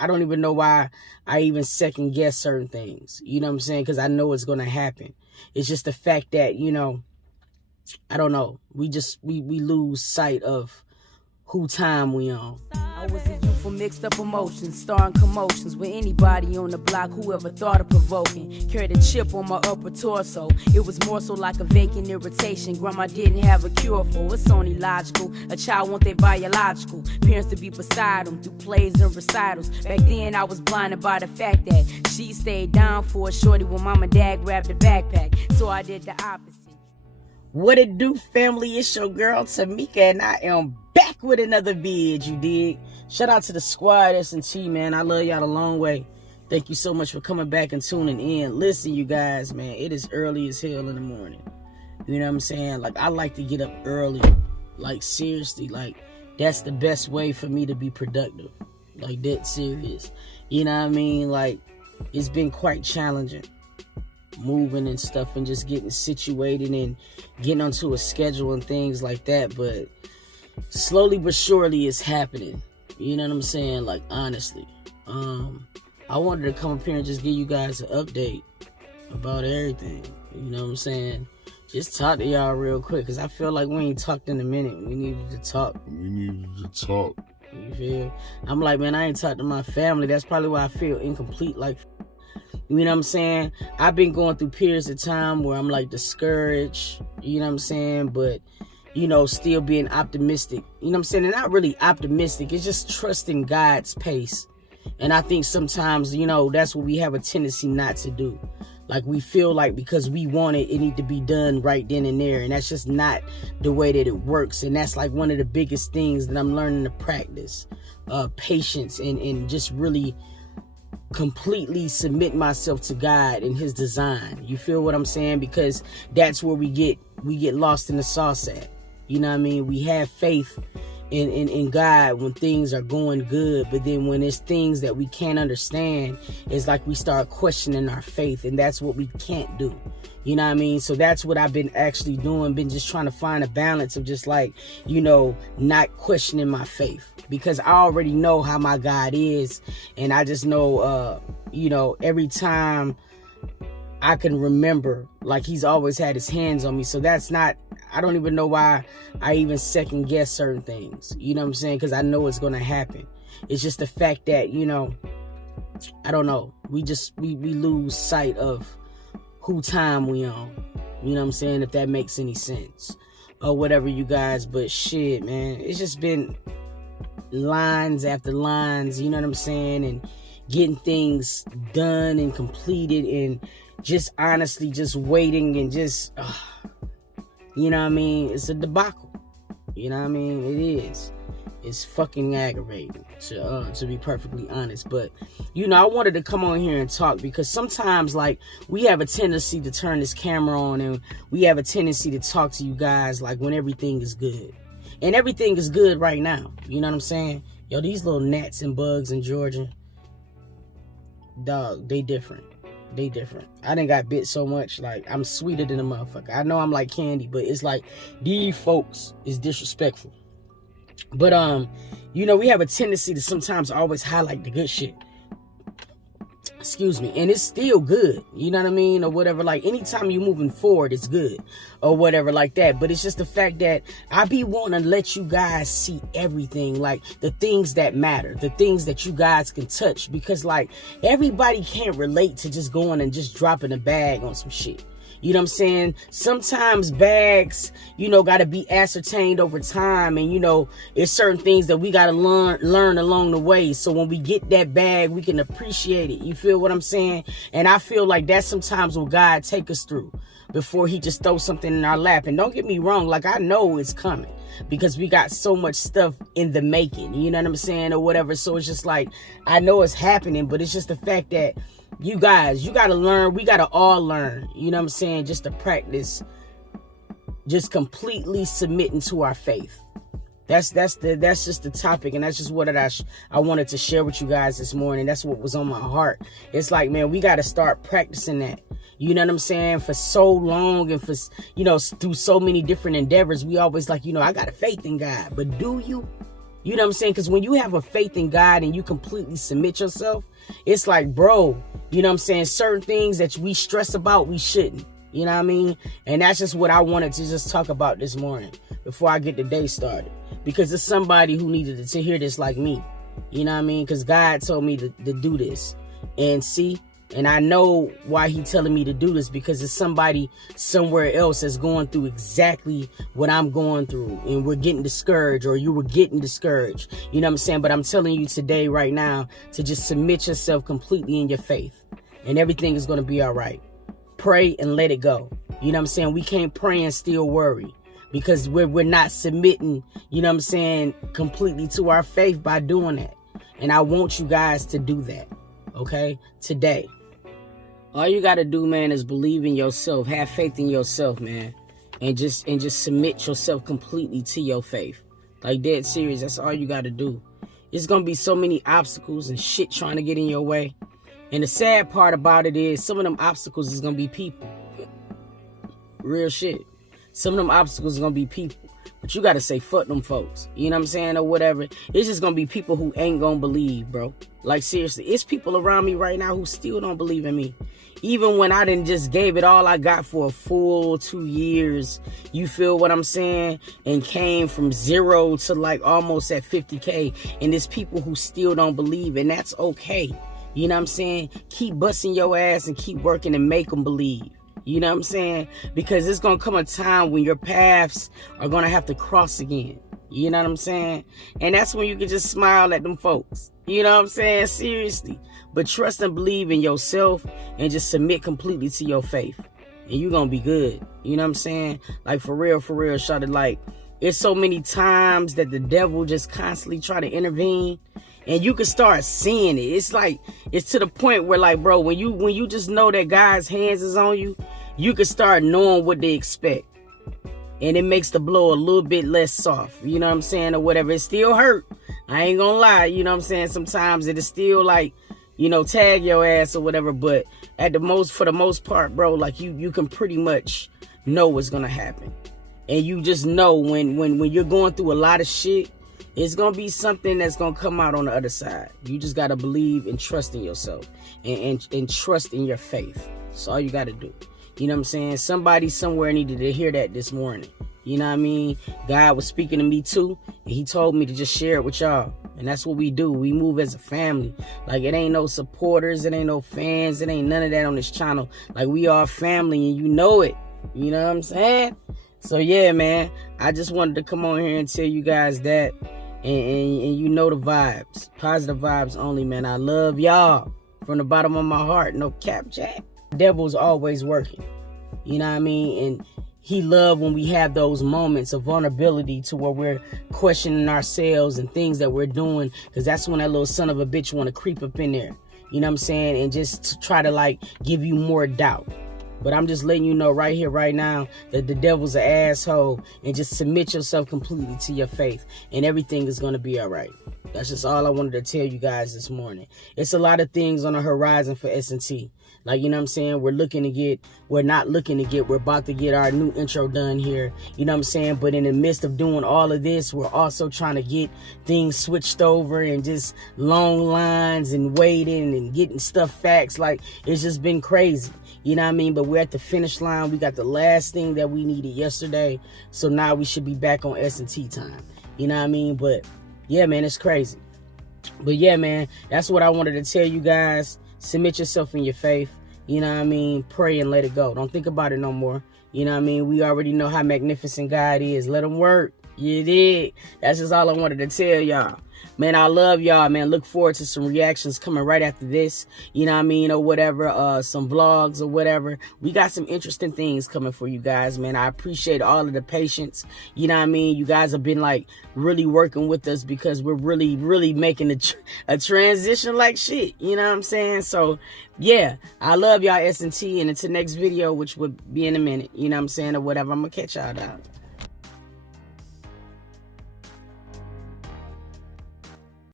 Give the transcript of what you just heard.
I don't even know why I even second guess certain things. You know what I'm saying? Because I know it's going to happen. It's just the fact that, you know, I don't know. We lose sight of who time we on. I was a youth for mixed up emotions, starring commotions with anybody on the block, whoever thought of provoking. Carried a chip on my upper torso. It was more so like a vacant irritation. Grandma didn't have a cure for. It's only logical. A child want their biological parents to be beside them through plays and recitals. Back then I was blinded by the fact that she stayed down for a shorty when mom and dad grabbed the backpack. So I did the opposite. What it do, family? It's your girl Tamika, and I am back with another vid, you dig? Shout out to the squad, S&T, man. I love y'all a long way. Thank you so much for coming back and tuning in. Listen, you guys, man, it is early as hell in the morning. You know what I'm saying? Like, I like to get up early. Like, seriously, like, that's the best way for me to be productive. Like, that serious. You know what I mean? Like, it's been quite challenging moving and stuff and just getting situated and getting onto a schedule and things like that, but slowly but surely it's happening. You know what I'm saying? Like, honestly, I wanted to come up here and just give you guys an update about everything. You know what I'm saying? Just talk to y'all real quick, because I feel like we ain't talked in a minute. We needed to talk. You feel? I'm like, man, I ain't talked to my family. That's probably why I feel incomplete. Like, you know what I'm saying? I've been going through periods of time where I'm like discouraged, you know what I'm saying? But, you know, still being optimistic, you know what I'm saying? And not really optimistic, it's just trusting God's pace. And I think sometimes, you know, that's what we have a tendency not to do. Like, we feel like because we want it, it need to be done right then and there. And that's just not the way that it works. And that's like one of the biggest things that I'm learning to practice. Patience and just really completely submit myself to God and his design. You feel what I'm saying? Because that's where we get lost in the sauce at. You know what I mean? We have faith in God when things are going good, but then when it's things that we can't understand, it's like we start questioning our faith, and that's what we can't do. You know what I mean? So that's what I've been actually doing, been just trying to find a balance of just like, you know, not questioning my faith, because I already know how my God is, and I just know, you know, every time I can remember, like, he's always had his hands on me. So that's not, I don't even know why I even second guess certain things. You know what I'm saying? Because I know it's going to happen. It's just the fact that, you know, I don't know. We lose sight of who time we on. You know what I'm saying? If that makes any sense or whatever, you guys. But shit, man, it's just been lines after lines, you know what I'm saying? And getting things done and completed and just honestly just waiting and just, you know what I mean? It's a debacle. You know what I mean? It is. It's fucking aggravating, to be perfectly honest. But, you know, I wanted to come on here and talk because sometimes, like, we have a tendency to turn this camera on and we have a tendency to talk to you guys, like, when everything is good. And everything is good right now. You know what I'm saying? Yo, these little gnats and bugs in Georgia, dog, they different. They different. I done got bit so much, like, I'm sweeter than a motherfucker. I know I'm like candy, but it's like, these folks is disrespectful. But, you know, we have a tendency to sometimes always highlight the good shit. Excuse me. And it's still good. You know what I mean? Or whatever. Like, anytime you're moving forward, it's good. Or whatever like that. But it's just the fact that I be wanting to let you guys see everything. Like, the things that matter. The things that you guys can touch. Because, like, everybody can't relate to just going and just dropping a bag on some shit. You know what I'm saying? Sometimes bags, you know, got to be ascertained over time. And, you know, it's certain things that we got to learn along the way. So when we get that bag, we can appreciate it. You feel what I'm saying? And I feel like that's sometimes what God take us through before he just throws something in our lap. And don't get me wrong. Like, I know it's coming because we got so much stuff in the making. You know what I'm saying? Or whatever. So it's just like, I know it's happening, but it's just the fact that you guys, you got to learn. We got to all learn, you know what I'm saying? Just to practice, just completely submitting to our faith. That's just the topic. And that's just what I wanted to share with you guys this morning. That's what was on my heart. It's like, man, we got to start practicing that. You know what I'm saying? For so long and for, you know, through so many different endeavors, we always like, you know, I got a faith in God. But do you? You know what I'm saying? Because when you have a faith in God and you completely submit yourself, it's like, bro, you know what I'm saying? Certain things that we stress about, we shouldn't. You know what I mean? And that's just what I wanted to just talk about this morning before I get the day started. Because it's somebody who needed to hear this like me. You know what I mean? Because God told me to do this. And see, and I know why he telling me to do this, because it's somebody somewhere else that's going through exactly what I'm going through. And we're getting discouraged, or you were getting discouraged. You know what I'm saying? But I'm telling you today, right now, to just submit yourself completely in your faith. And everything is going to be all right. Pray and let it go. You know what I'm saying? We can't pray and still worry, because we're not submitting, you know what I'm saying, completely to our faith by doing that. And I want you guys to do that, okay, today. All you got to do, man, is believe in yourself. Have faith in yourself, man. And just submit yourself completely to your faith. Like, dead serious, that's all you got to do. It's going to be so many obstacles and shit trying to get in your way. And the sad part about it is some of them obstacles is going to be people. Real shit. Some of them obstacles are going to be people. But you got to say, fuck them folks. You know what I'm saying? Or whatever. It's just going to be people who ain't going to believe, bro. Like, seriously. It's people around me right now who still don't believe in me. Even when I didn't just gave it all I got for a full 2 years. You feel what I'm saying? And came from 0 to like almost at 50K. And there's people who still don't believe. And that's okay. You know what I'm saying? Keep busting your ass and keep working and make them believe. You know what I'm saying? Because there's going to come a time when your paths are going to have to cross again. You know what I'm saying? And that's when you can just smile at them folks. You know what I'm saying? Seriously. But trust and believe in yourself and just submit completely to your faith. And you're going to be good. You know what I'm saying? Like, for real, shawty, like, it's so many times that the devil just constantly try to intervene. And you can start seeing it. It's like, it's to the point where, like, bro, when you just know that God's hands is on you, you can start knowing what they expect. And it makes the blow a little bit less soft. You know what I'm saying? Or whatever. It still hurt. I ain't gonna lie. You know what I'm saying? Sometimes it is still like, you know, tag your ass or whatever. But for the most part, bro, like you can pretty much know what's gonna happen. And you just know when you're going through a lot of shit, it's going to be something that's going to come out on the other side. You just got to believe and trust in yourself and trust in your faith. That's all you got to do. You know what I'm saying? Somebody somewhere needed to hear that this morning. You know what I mean? God was speaking to me too. And he told me to just share it with y'all. And that's what we do. We move as a family. Like, it ain't no supporters. It ain't no fans. It ain't none of that on this channel. Like, we are family and you know it. You know what I'm saying? So, yeah, man. I just wanted to come on here and tell you guys that. And you know the vibes. Positive vibes only, man. I love y'all from the bottom of my heart. No cap, Jack. The devil's always working. You know what I mean? And he loves when we have those moments of vulnerability to where we're questioning ourselves and things that we're doing. Because that's when that little son of a bitch want to creep up in there. You know what I'm saying? And just to try to, like, give you more doubt. But I'm just letting you know right here, right now, that the devil's an asshole. And just submit yourself completely to your faith. And everything is going to be all right. That's just all I wanted to tell you guys this morning. It's a lot of things on the horizon for S&T. Like, you know what I'm saying? We're about to get our new intro done here. You know what I'm saying? But in the midst of doing all of this, we're also trying to get things switched over and just long lines and waiting and getting stuff faxed. Like, it's just been crazy. You know what I mean? But we're at the finish line. We got the last thing that we needed yesterday. So now we should be back on S&T time. You know what I mean? But yeah, man, it's crazy. But yeah, man, that's what I wanted to tell you guys. Submit yourself in your faith. You know what I mean? Pray and let it go. Don't think about it no more. You know what I mean? We already know how magnificent God is. Let him work. You did. That's just all I wanted to tell y'all. Man, I love y'all, man. Look forward to some reactions coming right after this. You know what I mean? Or whatever. Some vlogs or whatever. We got some interesting things coming for you guys, man. I appreciate all of the patience. You know what I mean? You guys have been, like, really working with us because we're really, really making a transition like shit. You know what I'm saying? So, yeah. I love y'all, S&T. And until next video, which will be in a minute. You know what I'm saying? Or whatever. I'm going to catch y'all out.